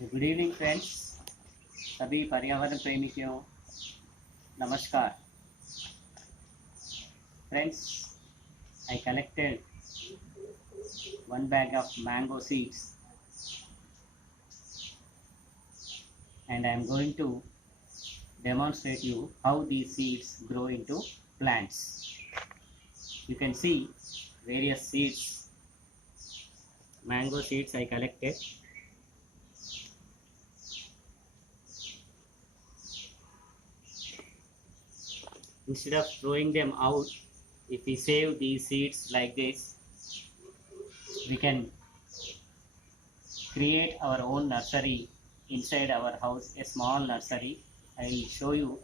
Good evening friends. सभी पर्यावरण प्रेमियों नमस्कार। Friends, I collected one bag of mango seeds and I am going to demonstrate you how these seeds grow into plants. You can see various seeds, mango seeds I collected. Instead of throwing them out, if we save these seeds like this, we can create our own nursery inside our house, a small nursery. I will show you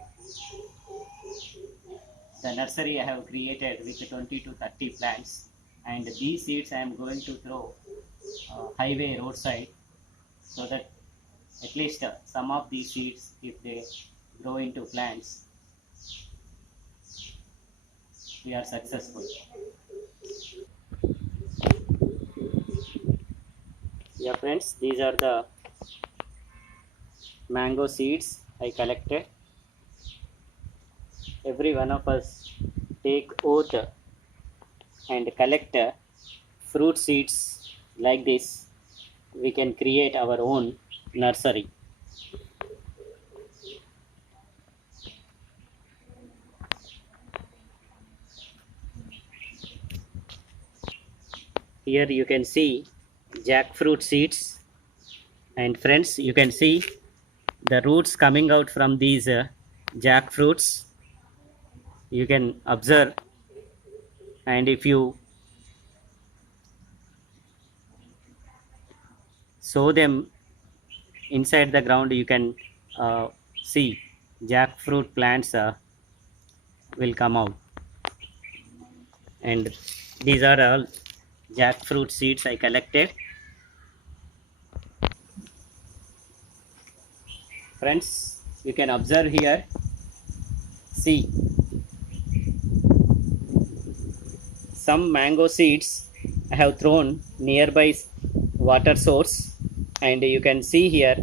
the nursery I have created with 20 to 30 plants, and these seeds I am going to throw highway roadside, so that at least some of these seeds, if they grow into plants, we are successful. Yeah friends, these are the mango seeds I collected. Every one of us take oath and collect fruit seeds like this. We can create our own nursery. Here you can see jackfruit seeds, and friends, you can see the roots coming out from these jackfruits. You can observe, and if you sow them inside the ground, you can see jackfruit plants will come out. And these are all jackfruit seeds I collected. Friends, you can observe here. See, some mango seeds I have thrown nearby water source, and you can see here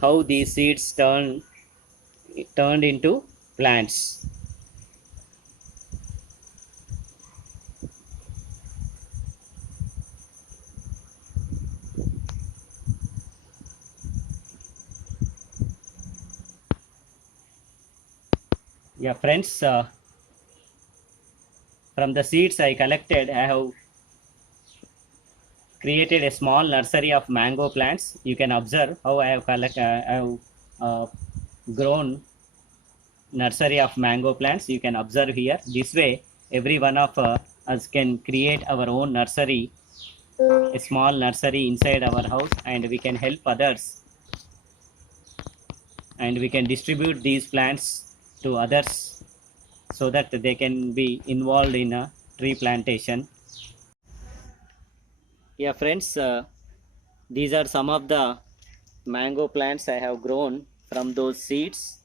how these seeds turned into plants. Yeah friends, from the seeds I collected, I have created a small nursery of mango plants. You can observe how I have grown nursery of mango plants. You can observe here. This way, every one of us can create our own nursery, a small nursery inside our house, and we can help others, and we can distribute these plants to others so that they can be involved in a tree plantation. Yeah friends, these are some of the mango plants I have grown from those seeds.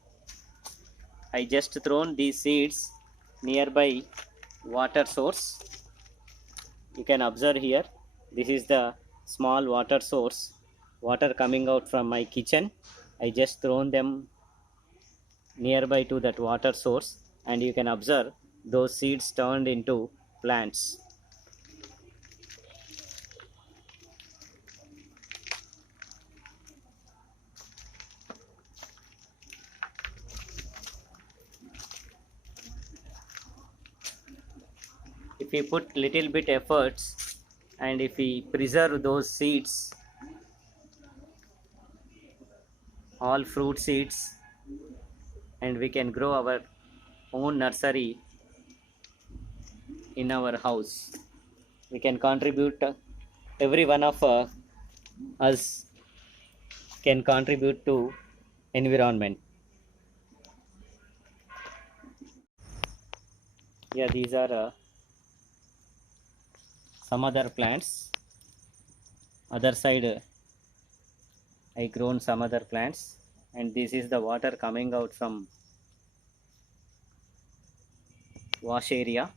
I just thrown these seeds nearby water source. You can observe here, this is the small water source, water coming out from my kitchen. I just thrown them nearby to that water source, and you can observe those seeds turned into plants. If we put little bit efforts, and if we preserve those seeds, all fruit seeds, and we can grow our own nursery in our house. We can contribute, every one of us can contribute to environment. Yeah, these are some other plants. Other side, I grown some other plants, and this is the water coming out from wash area.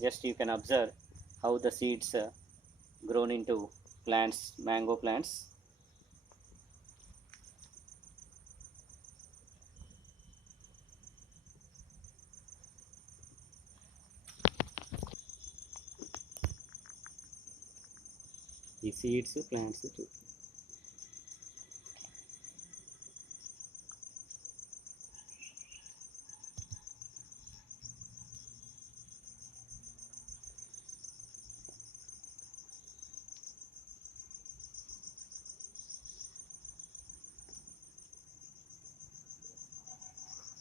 Just you can observe how the seeds grown into plants, mango plants. The seeds plants too.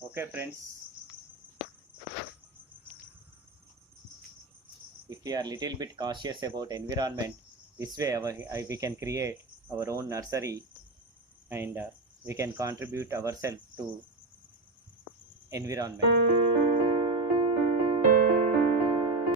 Okay friends, if we are little bit cautious about environment, this way we can create our own nursery, and we can contribute ourselves to environment.